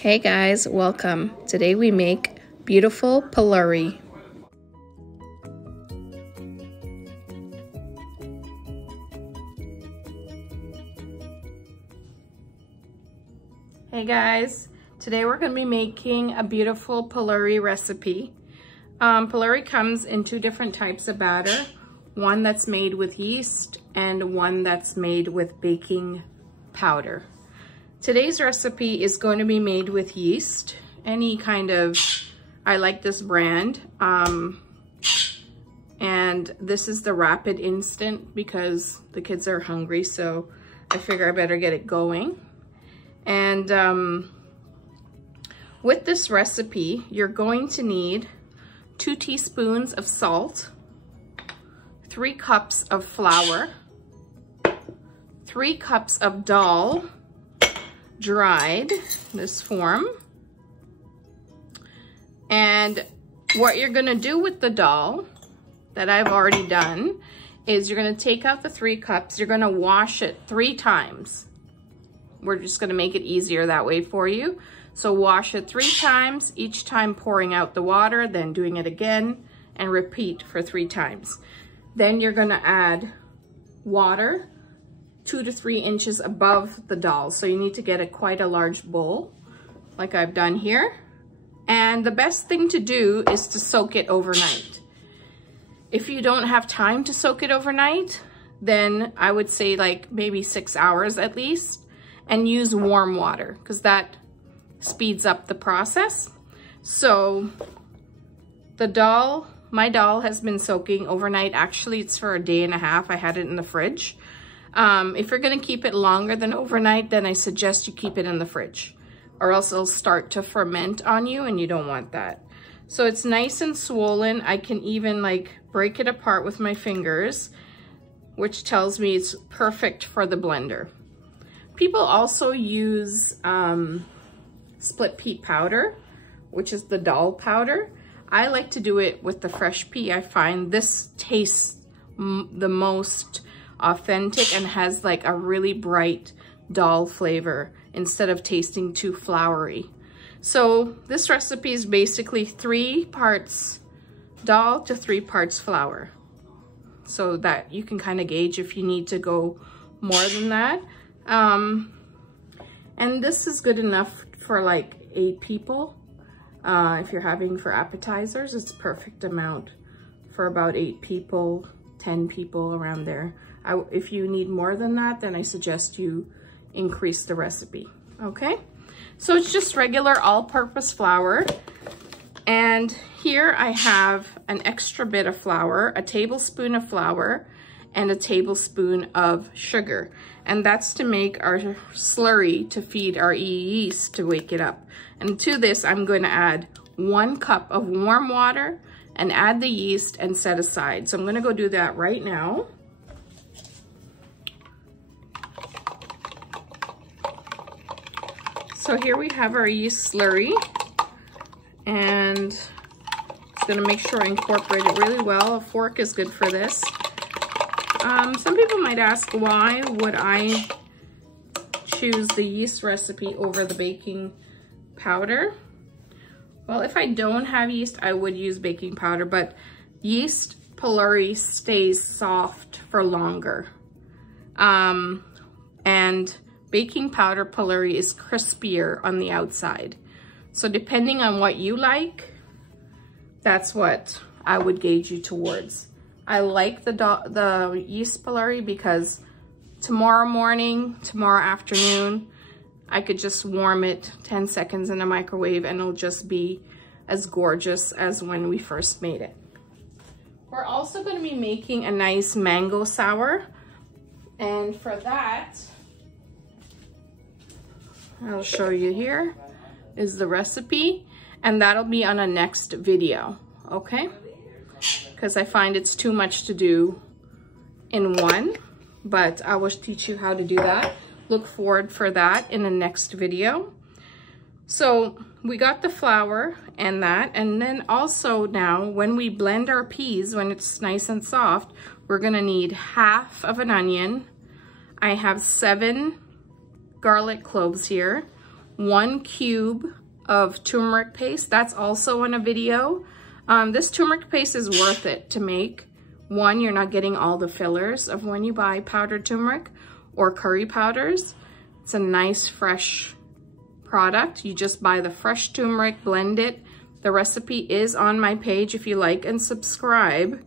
Hey guys, welcome. Today we make beautiful Pholori. Hey guys, today we're going to be making a beautiful Pholori recipe. Pholori comes in two different types of batter, one that's made with yeast and one that's made with baking powder. Today's recipe is going to be made with yeast, any kind of, I like this brand, and this is the rapid instant because the kids are hungry, so I figure I better get it going. And with this recipe, you're going to need 2 teaspoons of salt, 3 cups of flour, 3 cups of dhal, dried, this form. And what you're gonna do with the dhal that I've already done is you're gonna take out the 3 cups, you're gonna wash it 3 times. We're just gonna make it easier that way for you. So wash it 3 times, each time pouring out the water, then doing it again, and repeat for 3 times. Then you're gonna add water 2 to 3 inches above the dhal. So you need to get quite a large bowl, like I've done here. And the best thing to do is to soak it overnight. If you don't have time to soak it overnight, then I would say like maybe 6 hours at least, and use warm water because that speeds up the process. So the dhal, my dhal has been soaking overnight. Actually, it's for a day and a half. I had it in the fridge. If you're gonna keep it longer than overnight, then I suggest you keep it in the fridge, or else it'll start to ferment on you and you don't want that. So it's nice and swollen. I can even like break it apart with my fingers, which tells me it's perfect for the blender. People also use split pea powder, which is the dhal powder. I like to do it with the fresh pea. I find this tastes the most authentic and has like a really bright dhal flavor instead of tasting too floury. So this recipe is basically 3 parts dhal to 3 parts flour, so that you can kind of gauge if you need to go more than that. And this is good enough for like 8 people. If you're having for appetizers, it's a perfect amount for about 8 people, 10 people, around there. If you need more than that, then I suggest you increase the recipe, okay? So it's just regular all-purpose flour. And here I have an extra bit of flour, a tablespoon of flour, and a tablespoon of sugar. And that's to make our slurry to feed our yeast to wake it up. And to this, I'm going to add 1 cup of warm water and add the yeast and set aside. So I'm going to go do that right now. So here we have our yeast slurry, and it's gonna make sure I incorporate it really well. A fork is good for this. Some people might ask, why would I choose the yeast recipe over the baking powder? Well, if I don't have yeast, I would use baking powder, but yeast Pholori stays soft for longer. And baking powder Pholori is crispier on the outside. So depending on what you like, that's what I would gauge you towards. I like the yeast Pholori because tomorrow morning, tomorrow afternoon, I could just warm it 10 seconds in the microwave and it'll just be as gorgeous as when we first made it. We're also going to be making a nice mango sour, and for that, I'll show you here is the recipe, and that'll be on a next video, okay? Because I find it's too much to do in one, but I will teach you how to do that. Look forward for that in the next video. So we got the flour and that, and then also now when we blend our peas, when it's nice and soft, we're gonna need half of an onion. I have 7 garlic cloves here, 1 cube of turmeric paste. That's also in a video. This turmeric paste is worth it to make. One, you're not getting all the fillers of when you buy powdered turmeric or curry powders. It's a nice fresh product. You just buy the fresh turmeric, blend it. The recipe is on my page. If you like and subscribe,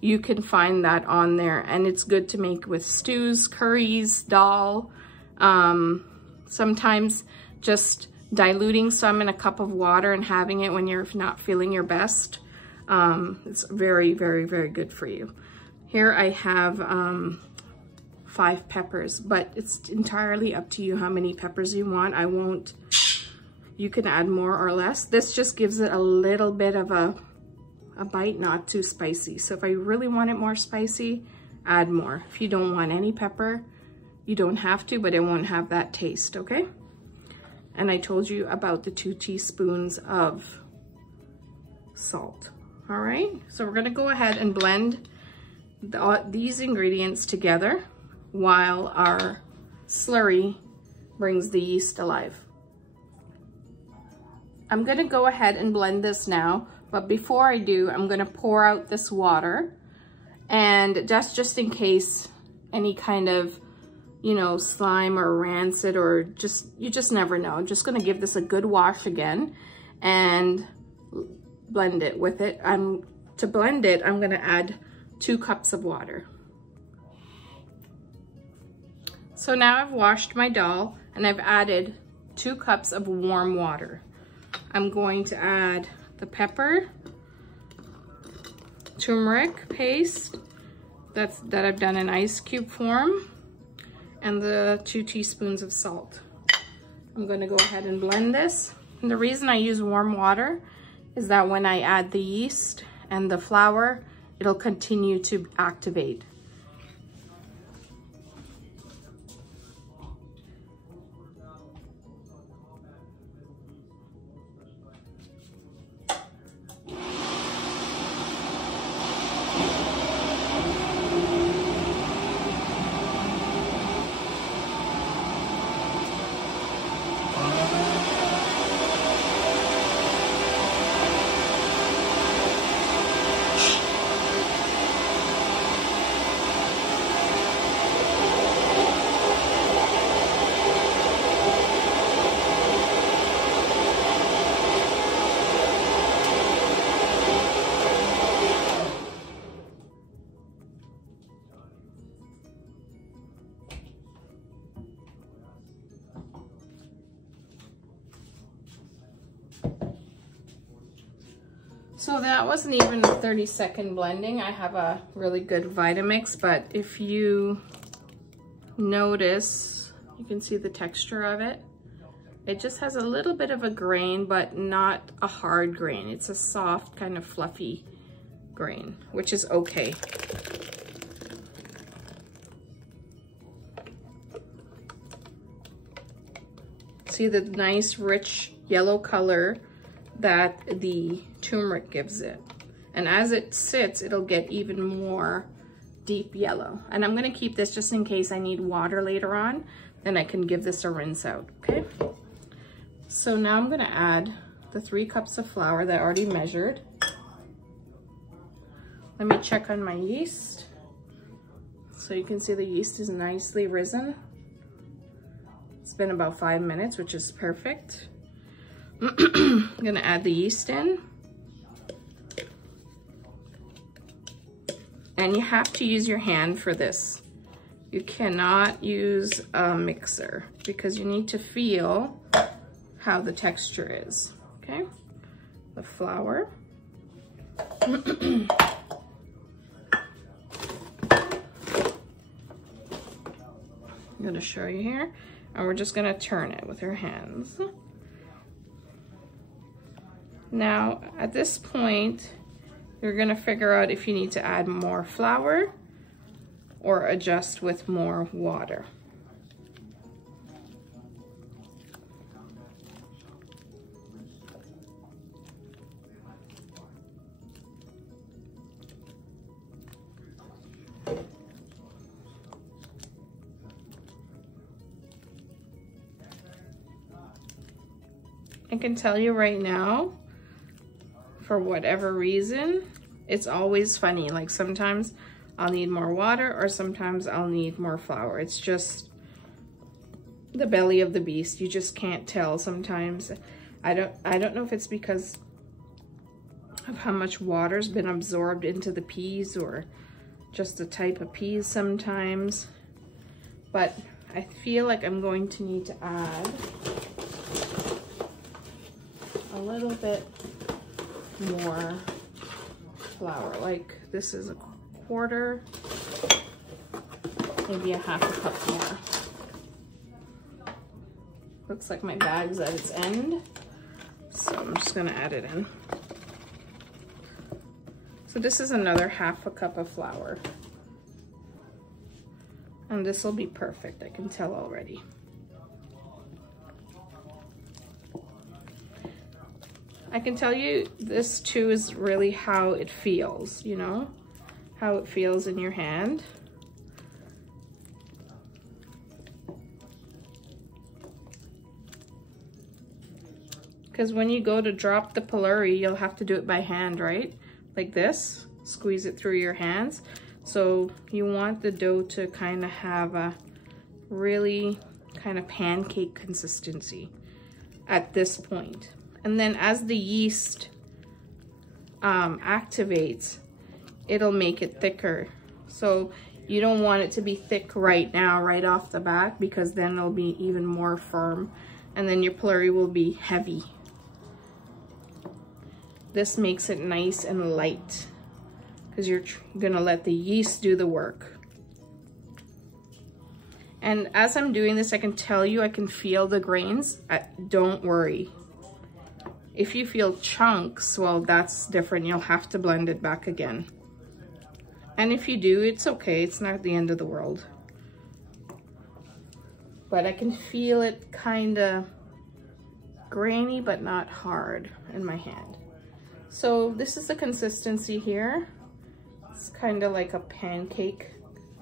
you can find that on there, and it's good to make with stews, curries, dal. Sometimes just diluting some in a cup of water and having it when you're not feeling your best. It's very, very, very good for you. Here I have 5 peppers, but it's entirely up to you how many peppers you want. You can add more or less. This just gives it a little bit of a bite, not too spicy. So if I really want it more spicy, add more. If you don't want any pepper, you don't have to, but it won't have that taste, okay? And I told you about the 2 teaspoons of salt. All right, so we're gonna go ahead and blend these ingredients together while our slurry brings the yeast alive. I'm gonna go ahead and blend this now, but before I do, I'm gonna pour out this water, and just in case any kind of, you know, slime or rancid, or you just never know. I'm just gonna give this a good wash again and blend it with it. To blend it, I'm gonna add 2 cups of water. So now I've washed my dal and I've added 2 cups of warm water. I'm going to add the pepper, turmeric paste that I've done in ice cube form, and the 2 teaspoons of salt. I'm gonna go ahead and blend this. And the reason I use warm water is that when I add the yeast and the flour, it'll continue to activate. So that wasn't even a 30-second blending. I have a really good Vitamix, but if you notice, you can see the texture of it. It just has a little bit of a grain, but not a hard grain. It's a soft, kind of fluffy grain, which is okay. See the nice, rich yellow color that the turmeric gives it. And as it sits, it'll get even more deep yellow. And I'm gonna keep this just in case I need water later on, then I can give this a rinse out, okay? So now I'm gonna add the 3 cups of flour that I already measured. Let me check on my yeast. So you can see the yeast is nicely risen. It's been about 5 minutes, which is perfect. I'm gonna add the yeast in. And you have to use your hand for this. You cannot use a mixer because you need to feel how the texture is, okay? The flour. I'm gonna show you here. And we're just gonna turn it with our hands. Now, at this point, you're gonna figure out if you need to add more flour or adjust with more water. I can tell you right now, for whatever reason, it's always funny. Like sometimes I'll need more water or sometimes I'll need more flour. It's just the belly of the beast. You just can't tell sometimes. I don't know if it's because of how much water's been absorbed into the peas or just the type of peas sometimes. But I feel like I'm going to need to add a little bit more flour. Like this is a quarter, maybe a half a cup more. Looks like my bag's at its end, so I'm just gonna add it in. So this is another half a cup of flour. And this will be perfect, I can tell already. I can tell you this too is really how it feels, you know? How it feels in your hand. Because when you go to drop the Pholori, you'll have to do it by hand, right? Like this, squeeze it through your hands. So you want the dough to kind of have a really kind of pancake consistency at this point. And then as the yeast activates, it'll make it thicker. So you don't want it to be thick right now, right off the bat, because then it'll be even more firm. And then your Pholori will be heavy. This makes it nice and light because you're gonna let the yeast do the work. And as I'm doing this, I can tell you, I can feel the grains. Don't worry. If you feel chunks, well, that's different. You'll have to blend it back again. And if you do, it's okay. It's not the end of the world. But I can feel it kind of grainy, but not hard in my hand. So this is the consistency here. It's kind of like a pancake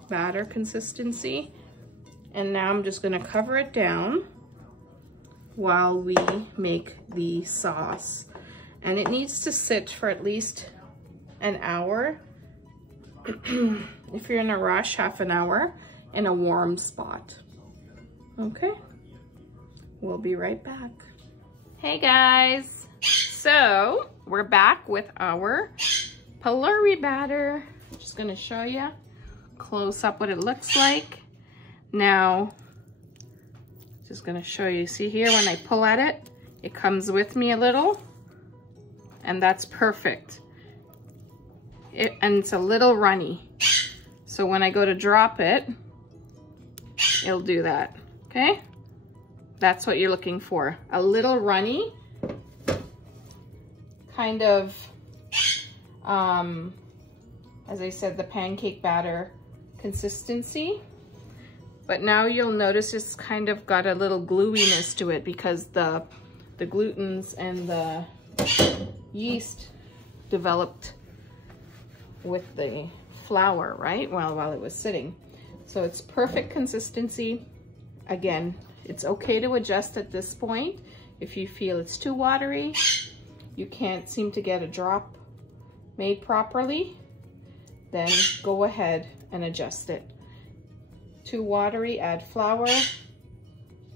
batter consistency. And now I'm just gonna cover it down while we make the sauce. And it needs to sit for at least an hour. If you're in a rush, half an hour in a warm spot. Okay, we'll be right back. Hey guys, so we're back with our Pholori batter. Just gonna show you close up what it looks like. Now, just gonna show you, see here when I pull at it, it comes with me a little, and that's perfect. And it's a little runny. So when I go to drop it, it'll do that, okay? That's what you're looking for. A little runny, kind of, as I said, the pancake batter consistency. But now you'll notice it's kind of got a little gluiness to it because the glutens and the yeast developed with the flour, right? Well, while it was sitting. So it's perfect consistency. Again, it's okay to adjust at this point. If you feel it's too watery, you can't seem to get a drop made properly, then go ahead and adjust it. Too watery, add flour.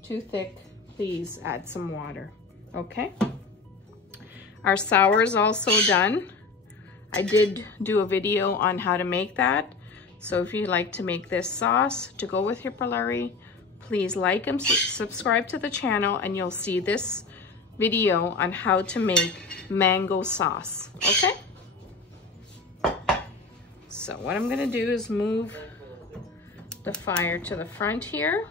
Too thick, please add some water, okay? Our sour is also done. I did do a video on how to make that. So if you'd like to make this sauce to go with your Pholori, please like and subscribe to the channel and you'll see this video on how to make mango sauce, okay? So what I'm gonna do is move the fire to the front here.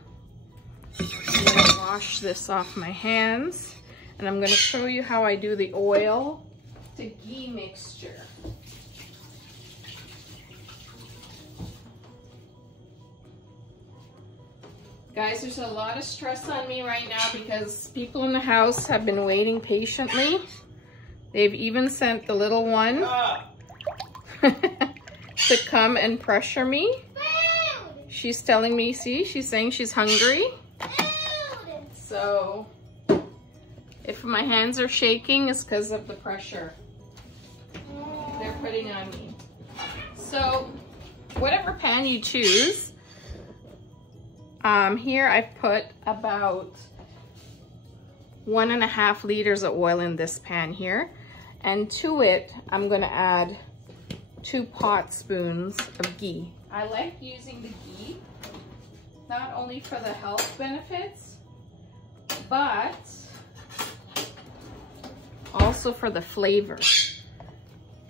I'm gonna wash this off my hands and I'm gonna show you how I do the oil to ghee mixture. Guys, there's a lot of stress on me right now because people in the house have been waiting patiently. They've even sent the little one to come and pressure me. She's telling me, see, she's saying she's hungry. So If my hands are shaking, it's because of the pressure they're putting on me. So whatever pan you choose, here I've put about 1.5 liters of oil in this pan here. And to it, I'm gonna add 2 pot spoons of ghee. I like using the ghee, not only for the health benefits, but also for the flavor.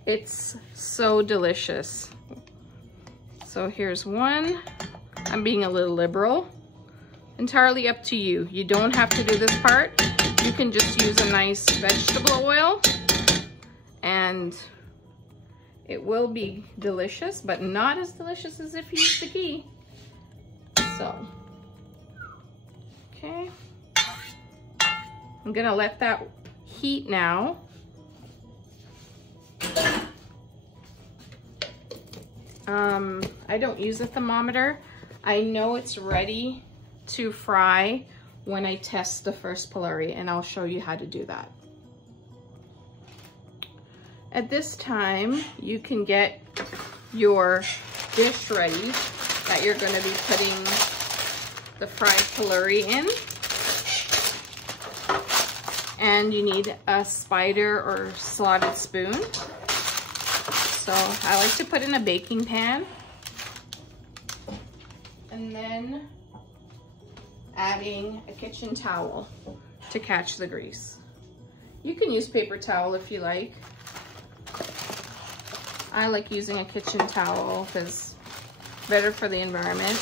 It's so delicious. So here's 1. I'm being a little liberal. Entirely up to you. You don't have to do this part. You can just use a nice vegetable oil and it will be delicious, but not as delicious as if you use the ghee. So, okay. I'm gonna let that heat now. I don't use a thermometer. I know it's ready to fry when I test the first Pholori, and I'll show you how to do that. At this time, you can get your dish ready that you're going to be putting the fried Pholori in. And you need a spider or slotted spoon. So I like to put in a baking pan. And then adding a kitchen towel to catch the grease. You can use paper towel if you like. I like using a kitchen towel because it's better for the environment.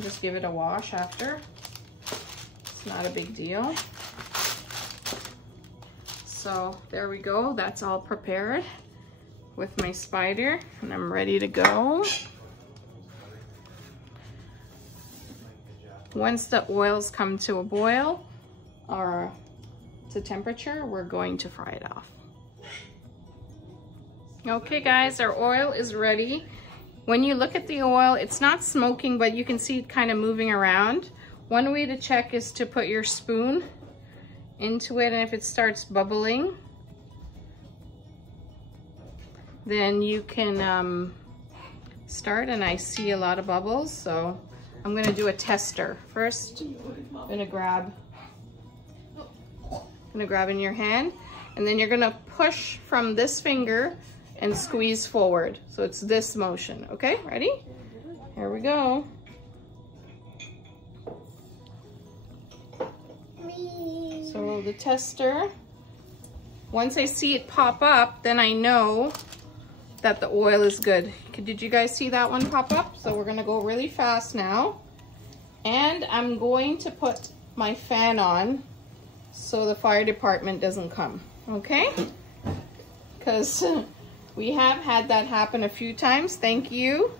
Just give it a wash after. It's not a big deal. So there we go. That's all prepared with my spider, and I'm ready to go. Once the oils come to a boil or to temperature, we're going to fry it off. Okay guys, our oil is ready. When you look at the oil, it's not smoking, but you can see it kind of moving around. One way to check is to put your spoon into it, and if it starts bubbling, then you can start, and I see a lot of bubbles, so I'm gonna do a tester. First, I'm gonna grab in your hand, and then you're gonna push from this finger and squeeze forward. So it's this motion, okay? Ready? Here we go. So the tester, once I see it pop up, then I know that the oil is good. Did you guys see that one pop up? So we're gonna go really fast now. And I'm going to put my fan on so the fire department doesn't come, okay? Because we have had that happen a few times. Thank you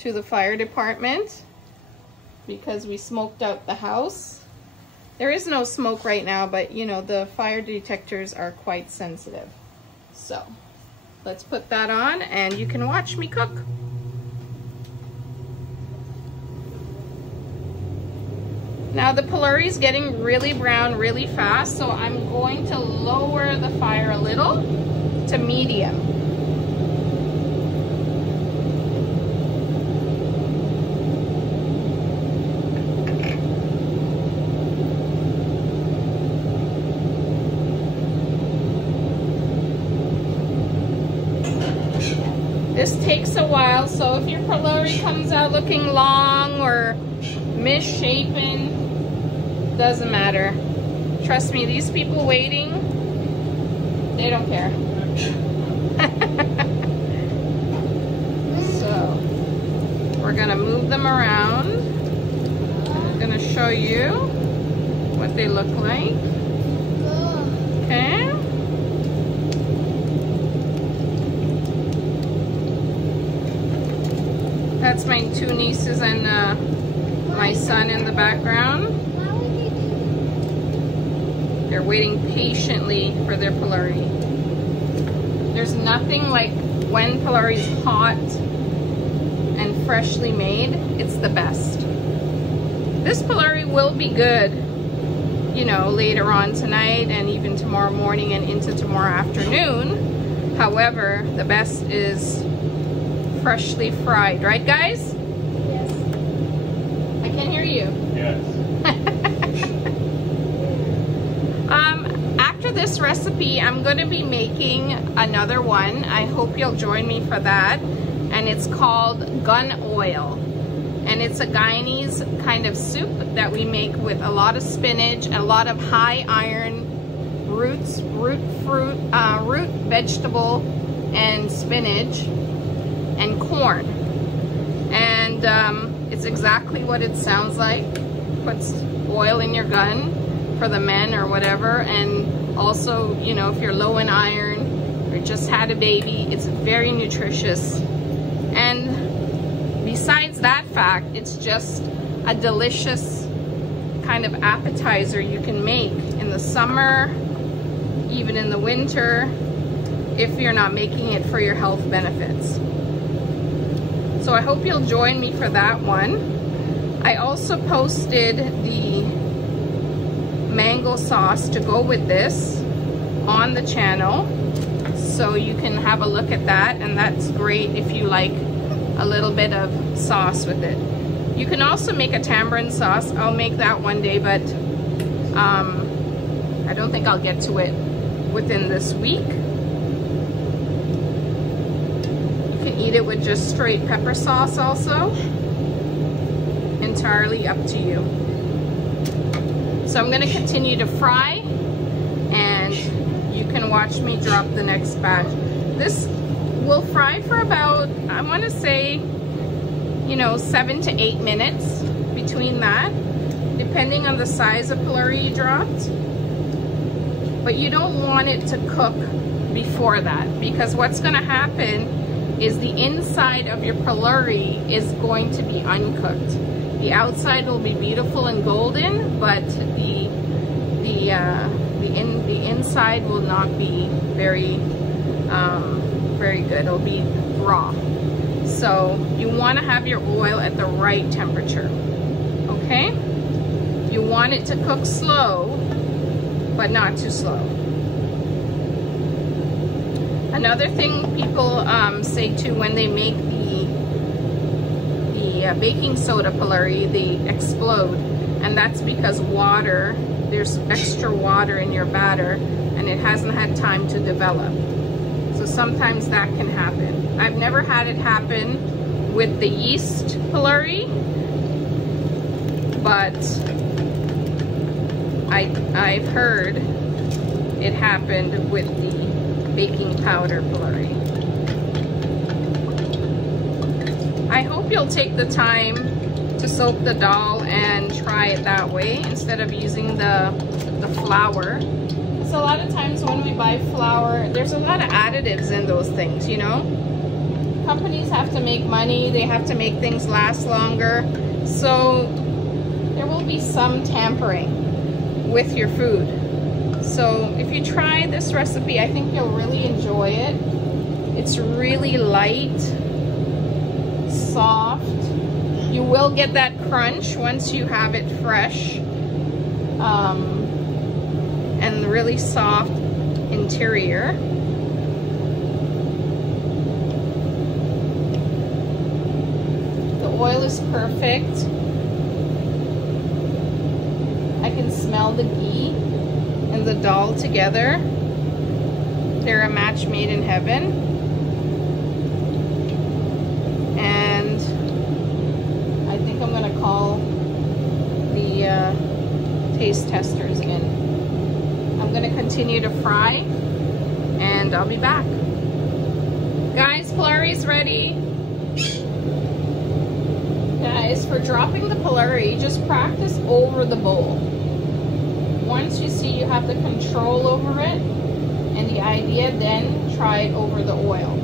to the fire department because we smoked out the house. There is no smoke right now, but you know, the fire detectors are quite sensitive. So let's put that on and you can watch me cook. Now the Pholori is getting really brown really fast, so I'm going to lower the fire a little to medium. This takes a while, so if your Pholori comes out looking long or misshapen, doesn't matter. Trust me, these people waiting, they don't care. So we're gonna move them around. I'm gonna show you what they look like. Okay. That's my 2 nieces and my son in the background. They're waiting patiently for their Pholori. There's nothing like when Pholori is hot and freshly made. It's the best. This Pholori will be good, you know, later on tonight and even tomorrow morning and into tomorrow afternoon. However, the best is freshly fried, right guys? Yes. I can hear you. Yes. After this recipe, I'm going to be making another one. I hope you'll join me for that. And it's called gun oil. And it's a Guyanese kind of soup that we make with a lot of spinach, a lot of high iron roots, root vegetable, and spinach, and corn. And it's exactly what it sounds like. Puts oil in your gun for the men or whatever. And also, you know, if you're low in iron or just had a baby, it's very nutritious. And besides that fact, it's just a delicious kind of appetizer you can make in the summer, even in the winter, if you're not making it for your health benefits. So I hope you'll join me for that one. I also posted the mango sauce to go with this on the channel, so you can have a look at that, and that's great if you like a little bit of sauce with it. You can also make a tambourine sauce. I'll make that one day, but I don't think I'll get to it within this week. You can eat it with just straight pepper sauce also. Entirely up to you. So I'm going to continue to fry, and you can watch me drop the next batch. This will fry for about, I want to say, you know, 7 to 8 minutes between that, depending on the size of Pholori you dropped. But you don't want it to cook before that, because what's going to happen is the inside of your Pholori is going to be uncooked. The outside will be beautiful and golden, but the inside will not be very good. It'll be raw. So you want to have your oil at the right temperature. Okay? You want it to cook slow, but not too slow. Another thing people say too, when they make the baking soda Pholori, they explode, and that's because water, there's extra water in your batter and it hasn't had time to develop. So sometimes that can happen. I've never had it happen with the yeast Pholori, but I've heard it happened with the baking powder Pholori. I hope you'll take the time to soak the dhal and try it that way instead of using the flour. So a lot of times when we buy flour, there's a lot of additives in those things, you know. Companies have to make money, they have to make things last longer. So there will be some tampering with your food. So if you try this recipe, I think you'll really enjoy it. It's really light, soft. You will get that crunch once you have it fresh, and really soft interior. The oil is perfect. I can smell the ghee and the dhal together. They're a match made in heaven. And I think I'm gonna call the taste testers in. I'm gonna continue to fry, and I'll be back. Guys, Pholori's ready. Guys, for dropping the Pholori, just practice over the bowl. Once you see you have the control over it and the idea, then try it over the oil.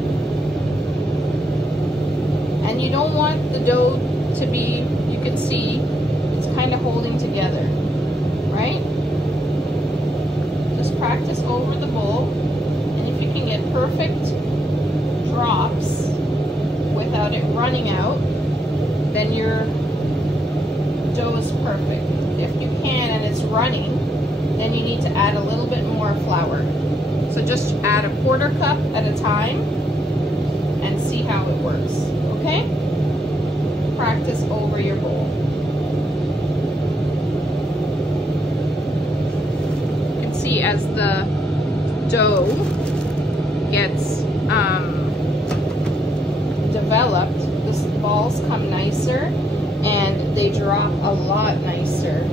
And you don't want the dough to be, you can see it's kind of holding together, right? Just practice over the bowl, and if you can get perfect drops without it running out, then you're dough is perfect. If you can and it's running, then you need to add a little bit more flour. So just add a 1/4 cup at a time and see how it works, okay? Practice over your bowl. You can see as the dough gets developed, the balls come nicer and they drop a lot nicer,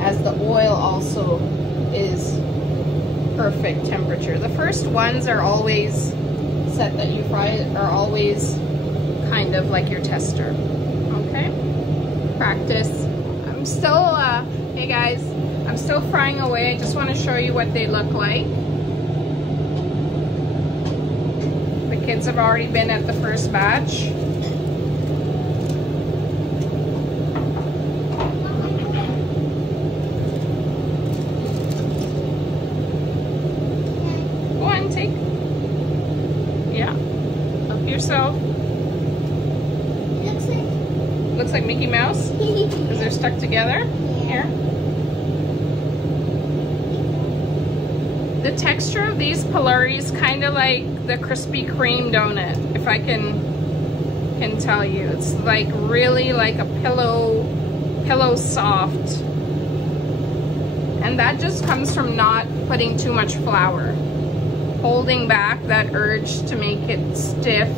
as the oil also is perfect temperature. The first ones are always set that you fry are always kind of like your tester, okay? Practice. I'm still, hey guys, I'm still frying away. I just want to show you what they look like. The kids have already been at the first batch. Yourself. Looks like Mickey Mouse because they're stuck together. Here. The texture of these Pholori is kind of like the Krispy Kreme donut, if I can tell you. It's like really like a pillow soft, and that just comes from not putting too much flour, holding back that urge to make it stiff.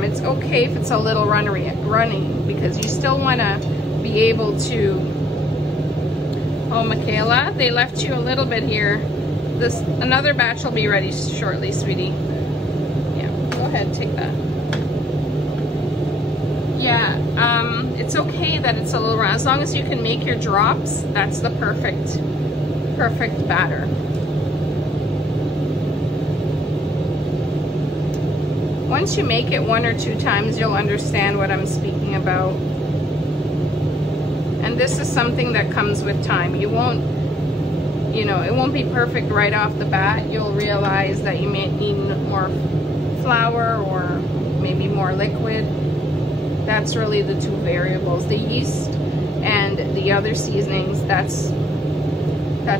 It's okay if it's a little running, because you still want to be able to. Oh, Michaela, they left you a little bit here. Another batch will be ready shortly, sweetie. Yeah, go ahead, take that. Yeah, it's okay that it's a little round. As long as you can make your drops, that's the perfect batter. Once you make it 1 or 2 times, you'll understand what I'm speaking about. And this is something that comes with time. You won't, you know, it won't be perfect right off the bat. You'll realize that you may need more flour or maybe more liquid. That's really the 2 variables. The yeast and the other seasonings, that's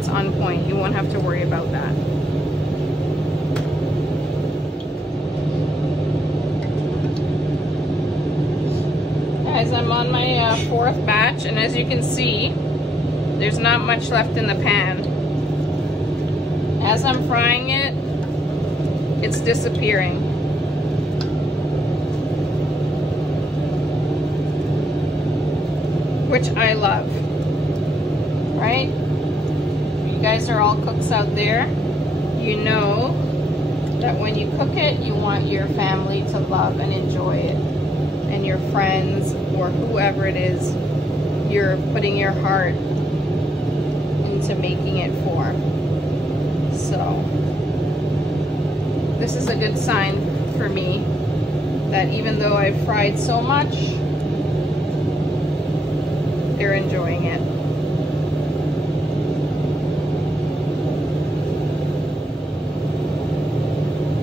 on point. You won't have to worry about that. Guys, I'm on my 4th batch, and as you can see, there's not much left in the pan. As I'm frying it, it's disappearing. Which I love, right? You guys are all cooks out there. You know that when you cook it, you want your family to love and enjoy it. And your friends or whoever it is you're putting your heart into making it for. So this is a good sign for me that even though I've fried so much, they're enjoying it.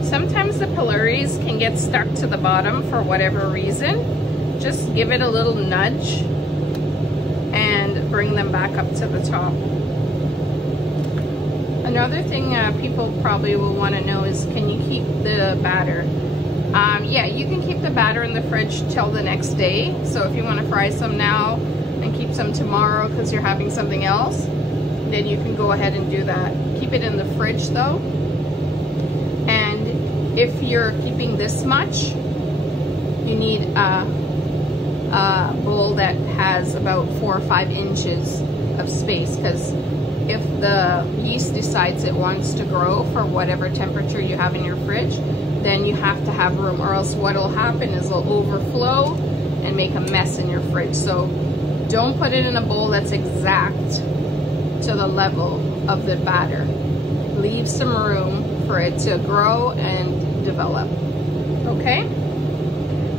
Sometimes the Pholoris can get stuck to the bottom for whatever reason. Just give it a little nudge and bring them back up to the top. Another thing people probably will want to know is, can you keep the batter? Yeah, you can keep the batter in the fridge till the next day. So if you want to fry some now and keep some tomorrow because you're having something else, then you can go ahead and do that. Keep it in the fridge though. And if you're keeping this much, you need a bowl that has about 4 or 5 inches of space, because if the yeast decides it wants to grow for whatever temperature you have in your fridge, then you have to have room, or else what will happen is it'll overflow and make a mess in your fridge. So don't put it in a bowl that's exact to the level of the batter. Leave some room for it to grow and develop. Okay?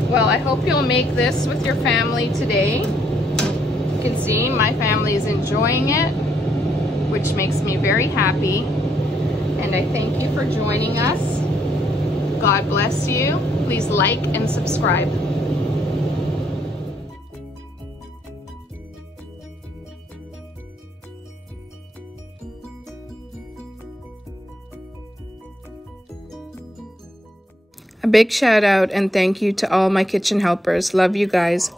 Well, I hope you'll make this with your family today. You can see my family is enjoying it, which makes me very happy. And I thank you for joining us. God bless you. Please like and subscribe. A big shout out and thank you to all my kitchen helpers. Love you guys.